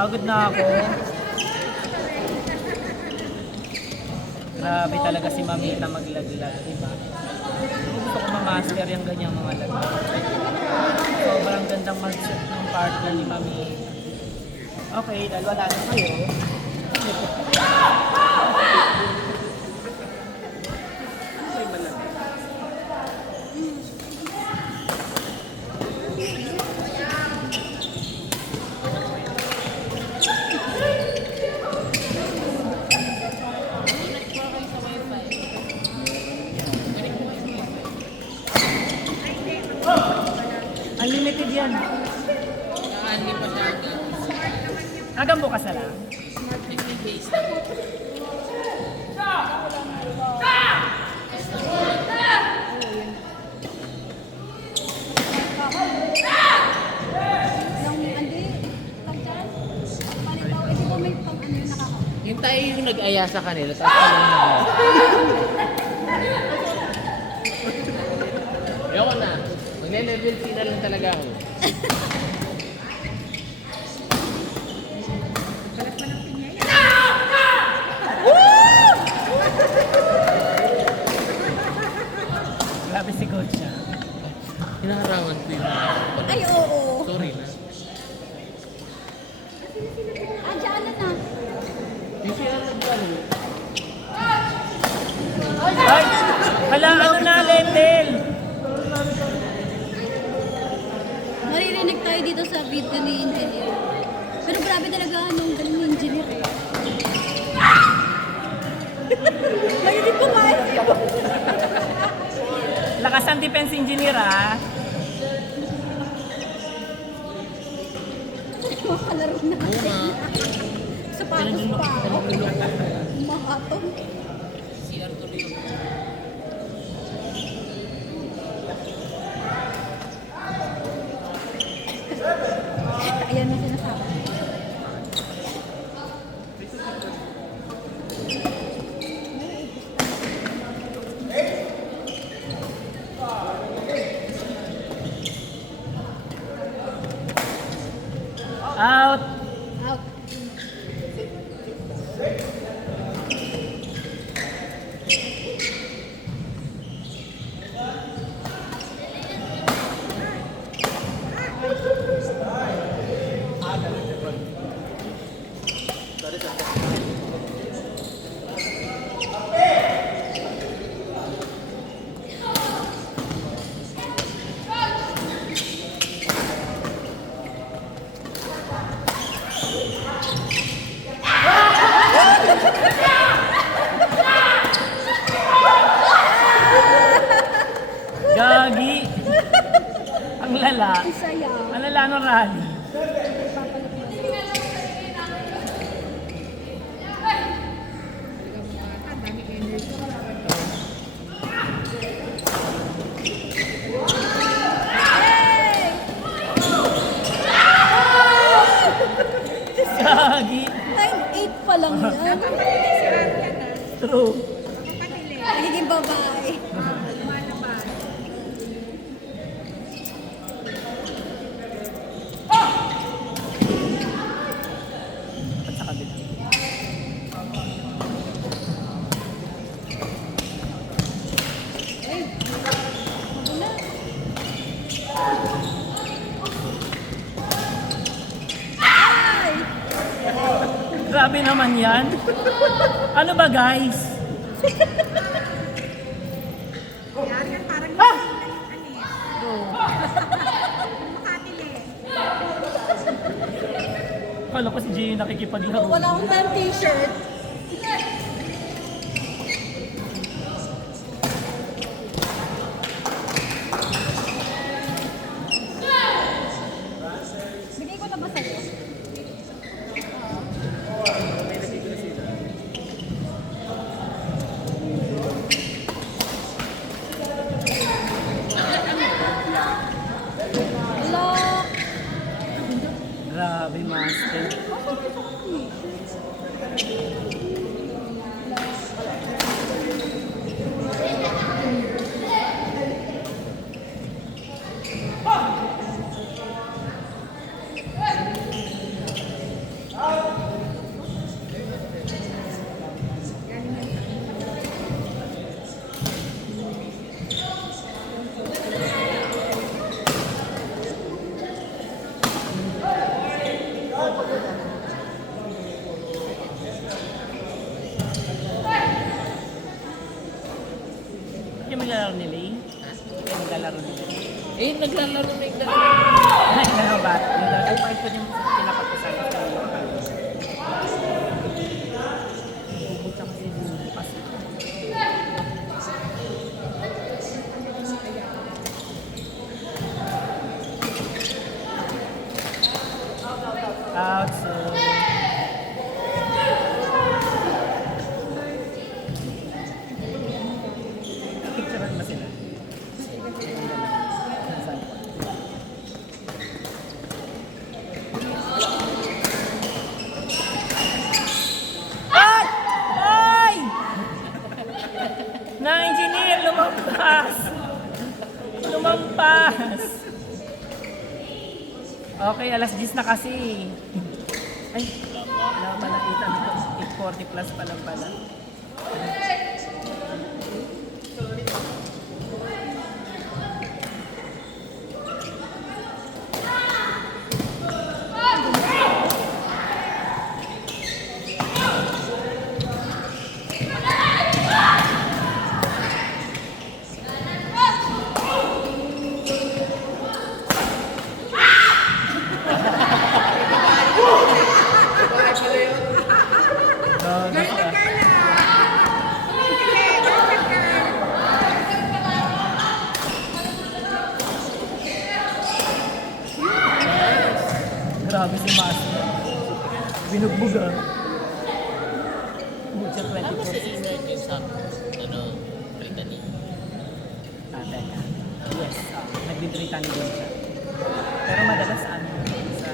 Pagod na ako. Grabe talaga si Mamita maglaglag, diba? Gusto ko ma-master yung ganyang mga laglag. Sobrang gandang mag-set ng partner ni Mamita. Okay, dahil wala na kayo. Unlimited yan. Hanggang bukas na lang. Yung tayo yung nag-aya sa kanila, tapos pala na. Ayoko na. Magne-level C na lang talaga ako. Grabe si coach siya. Hinaharawan ko yung Ay, oo. sorry na. Ah, dyan na. Yung sila nag-ano. Ay! Hala, ano na, Lentel? Maririnig tayo dito sa video ni Engineer. Pero grabe talaga anong galing ni Engineer eh. Mahilig ko nga eh. Lakas ang defense engineer, ah. Makalaro natin. Sapatos pa ako. Makatong. CR tuloy yung Ayan na sinasabi. Out! Out. Gagi! Ang lala. Ang saya. Ang lala ng rally. Gagi! 9-8 pa lang yan. True. Nagiging babae. At sa kabila. Ay, wala. Ay! Grabe naman yan. Ano ba, guys? Kala ko si Gio nakikipaglaro. Wala akong time t-shirt. Bigay ko na ba sa'yo? Hello? Grabe, master. naglalaro na yung Ay, ano ba? Ay, ito yung pinapagkasabi ko. Bubutsa kasi bukas. Out, so... Picturean ba sila? Saan po? Ay! Ay! Na-engineer, lumampas! Lumampas! Okay, alas 10 na kasi. Ay, wala pa nakita nito. 8:40 plus pa lang pala. Grabe si Master. Binugbog ah. Mucha Ano sa 24. inner yung sa, Brittany? Teka. Yes, nagbibritan din siya. Pero madalas ano, sa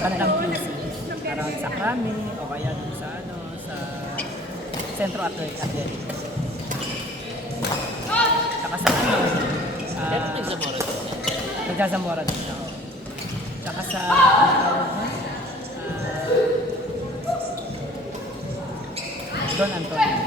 bandang QC. Parang sa Krami o kaya dun sa sa Centro Athletic. Saka sa Pero nagsamora din siya. Nagzazamora din siya. Saka sa ano tawag mo? Don Antonio.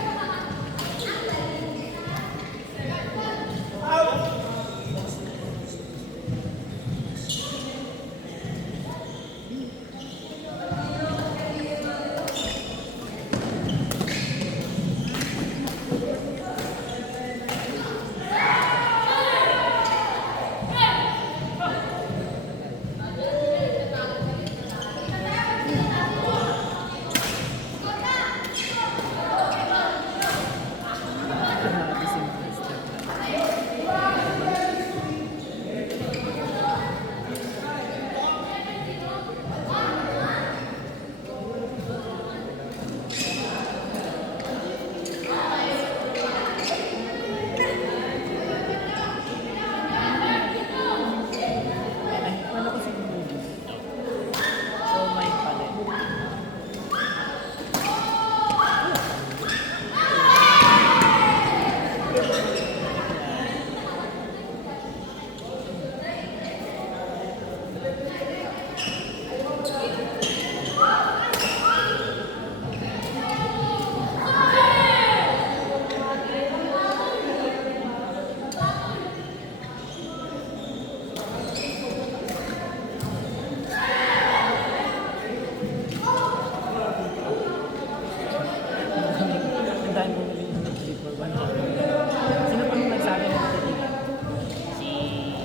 Grabe si Master. Ay, paano ko siguro? So, may pala. Ang dami bumili ng Netflix for 1 hour. Sino pa nung nagsabi ng Netflix? Si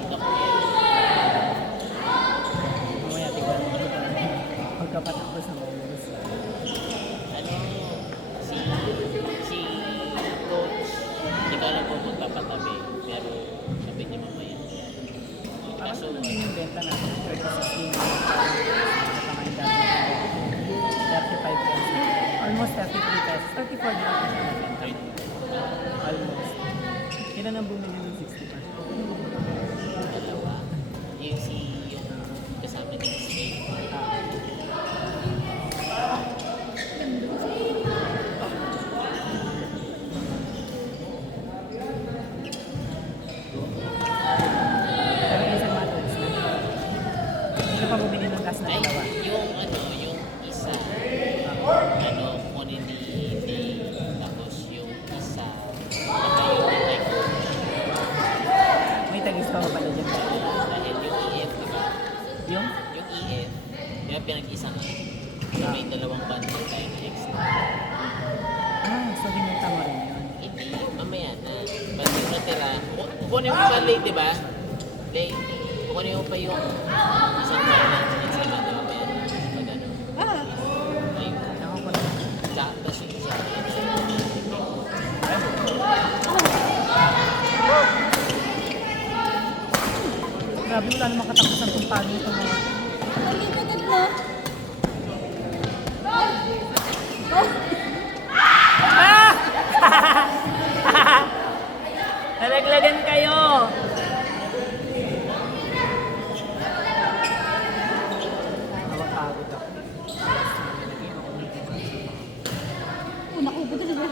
Doc Mamaya tignan mo. Pagkapatakbo sa malls. ano, si Coach, hindi ko alam kung magpapatabi, pero sabi niya mamaya. Parang Kaso, ano yung benta natin? 36 Kapamain dati. 35 pesos. Almost 33 pesos. 34 din ako siya nabenta. Almost. Kailan ang bumili ng 60 pesos? dalawa, yung kasama ni Spain. Pero yung isang mattress na. Sino pa bumili ng gas na Ay, dalawa? yung isa, kunin ni Day, tapos yung isa, yung like, May tagis pa ba pala dyan? dahil yung EF, diba? Yung? Yung EF, kaya pinag-isa nga. So, may dalawang bundle tayo na extra. So binenta mo rin yun. Hindi, mamaya na. Pag yung natira, kukunin mo pa late, di ba? Late. Kukunin mo pa yung isang challenge din sa mga meron. Pag ano. Ah, May Ako ko lang. tapos yung isa. Grabe, wala namang katapusan kung paano ito mga... unlimited mo. Oh, Nalaglagan kayo! Nakapagod ako. naku, buto na.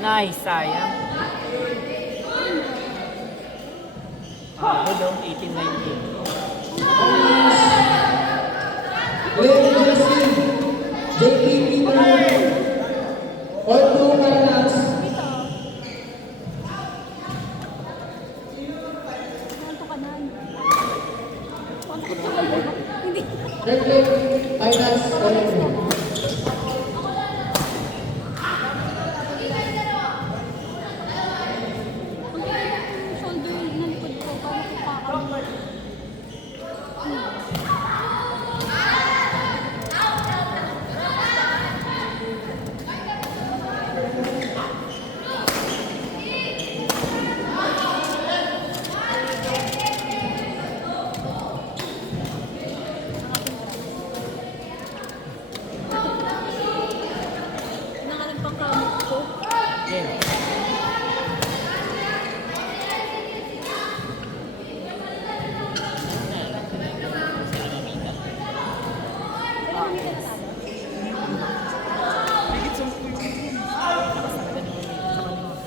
Nice, sayang. Hello, 18-19. Ladies and gentlemen, JPP Auto Finance. Kanto ka na. Hindi. JPP Finance Auto. Ang ganda ng shoulder ng likod ko, parang kupakam. Nangalan pang kamot ko. Yeah.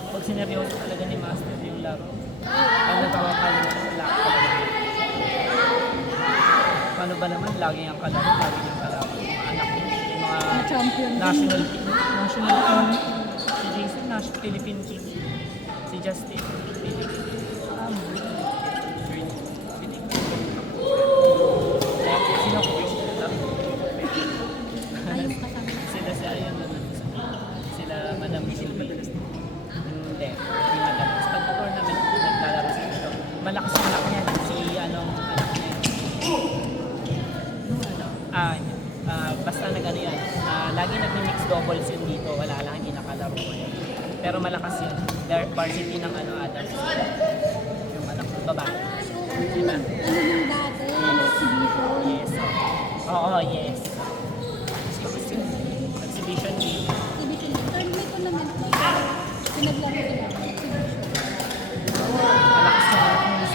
Pag sineryoso talaga ni Master yung laro, pag nagkakakali na wala ka talaga. Paano ba naman, lagi ang kalaro, lagi ang kalaro. Yung mga anak niya, yung mga Champion. national team, si Jason, national Philippine team, si Justin, Philippine. Sino ko yung Ayun kasama. sila si Ayan sila Madam Silva. Hindi Madam. Pag tournament, naglalaro sila. Malakas yung anak niya. Si anong anak niya. Basta nag-ano yan. Lagi nag-mix doubles yun dito. Wala lang, hindi nakalaro ko yun. Pero malakas yun. Varsity ng Adams. Yung anak ng babae. Diba? Ano yung dati? Yung exhibition? Yes. Oo, yes. Exhibition game. Exhibition. Tournament tournament ko. Pinaglaro sila. Exhibition. Malakas yung anak niya.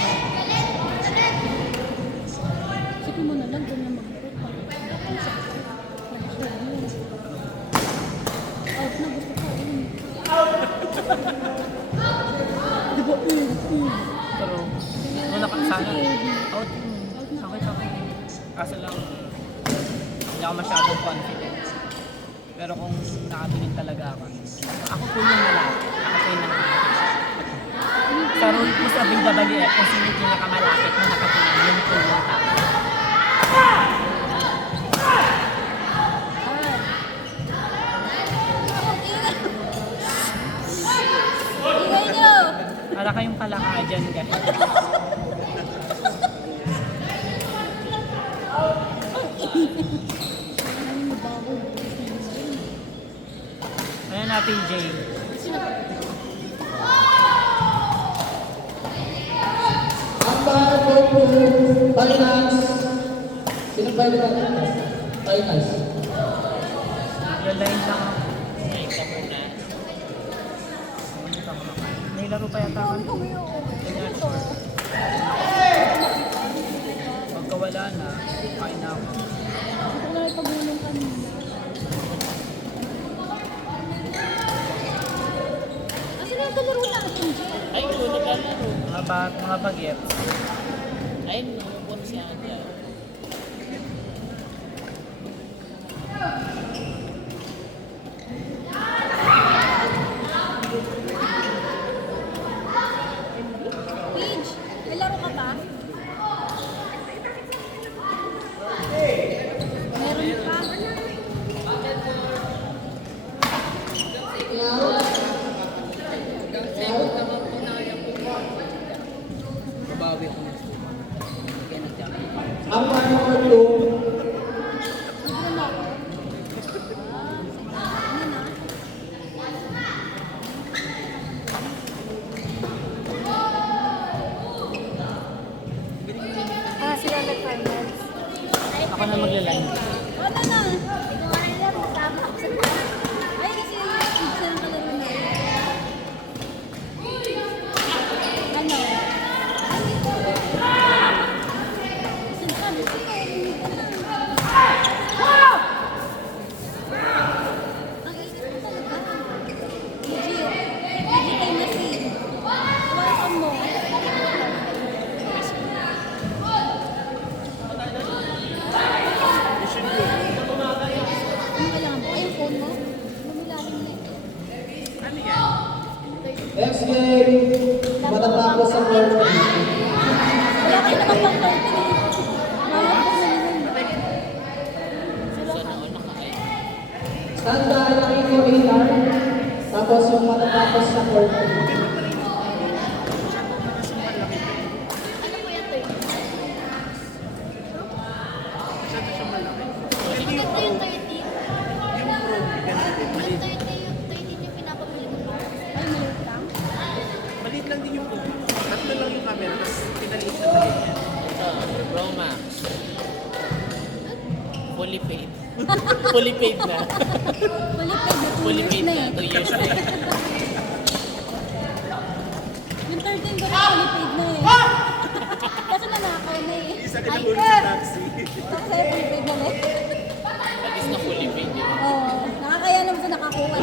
Sabi mo na lang, ganyan mag-report. Out na gusto ko. Diba? Pero, nung nakasana, out. Okay. Kaso lang, hindi ako masyadong confident. Pero kung nakatingin talaga ako po yung malapit. Ako po yung nakatingin. Sa rule po sa BWF, kung sino yung pinakamalapit na nakatingin, yun po yung tao. Ingay nyo! Para kayong palaka dyan, guys. Ayan natin, Jay. Ang para Auto Finance. Sino ba yung Finance? Yung line lang. Ay, ka muna. May laro pa yata Ang kami. kumiyo. Ito. Pagka wala na, kain na ako. Ito ko na ipagulong kanina. Asan na yung kalaro natin, Jay? Ay, kung naglalaro. Mga bagets. Ay, nangungkot si Ate. Paige, may laro ka pa? Meron pa? na magla-line. Ano na? Ay, kasi isa ng kalaro na. Ano? Sabi ko, ang isip mo talaga. Legit. Legit na si. Welcome mo. Ano kailangan mo? Ay, yung phone mo? Lumilalim na eh. Next game, matatapos ang world. Wala kayo naman pang 30 eh. Mama ko na yun. Sana all naka-ay. Tanda ang inyong AR, tapos yung matatapos sa world. Maganda yung 30. Yung 30 yung pinapabili mo. Ay, maliit lang. Maliit lang din yung phone. Tatlo lang yung camera, tapos pinaliit na maliit yan. Ito, Pro Max. Fully paid. Fully paid na. Fully paid na 2 Fully years paid na na. eh. 2 years na. Yung 13 ko na fully paid na eh. Kaso nanakaw na eh. Isa ka nahulog sa taxi. Kasi fully paid na eh. At least na fully paid yun. Oo. Nakakaya naman sa nakakuha.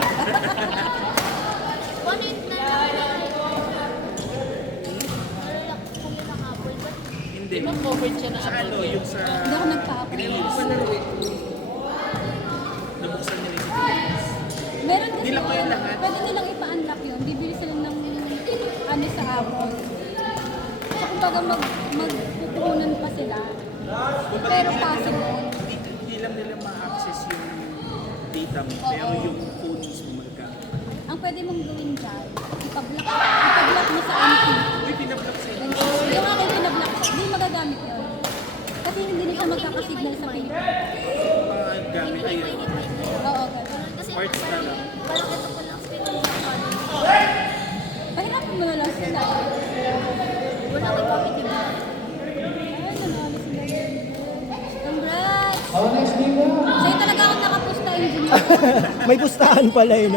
Hindi. Di ba covered siya na Sa ano, Apple yung sa Hindi ako nagpa-apply. release. Nabuksan niya rin si Meron kasi Hindi lang kayo yun, lahat. pwede nilang ipa-unlock yun. Bibili sila ng ano sa Apple. So kumbaga magpupunan pa sila. Pero possible. Hindi lang nila ma-access yung data mo, pero yung phone mismo magkakaroon. Ang pwede mong gawin dyan, ipa-block mo sa MP. Uy, pinablock sa inyo. Yung aking pinablock sa, hindi magagamit yun. Kasi hindi na siya magkakasignal sa paper. Mga gamit, ayun. Oo, gano'n. Parts na lang. Pahirapan mo na lang sila. Wala kang copy, di ba? Ay, nanalo sila yun. Congrats! Oh, next game na. Sa'yo talaga ako nakapusta, engineer. May pustahan pala eh, no?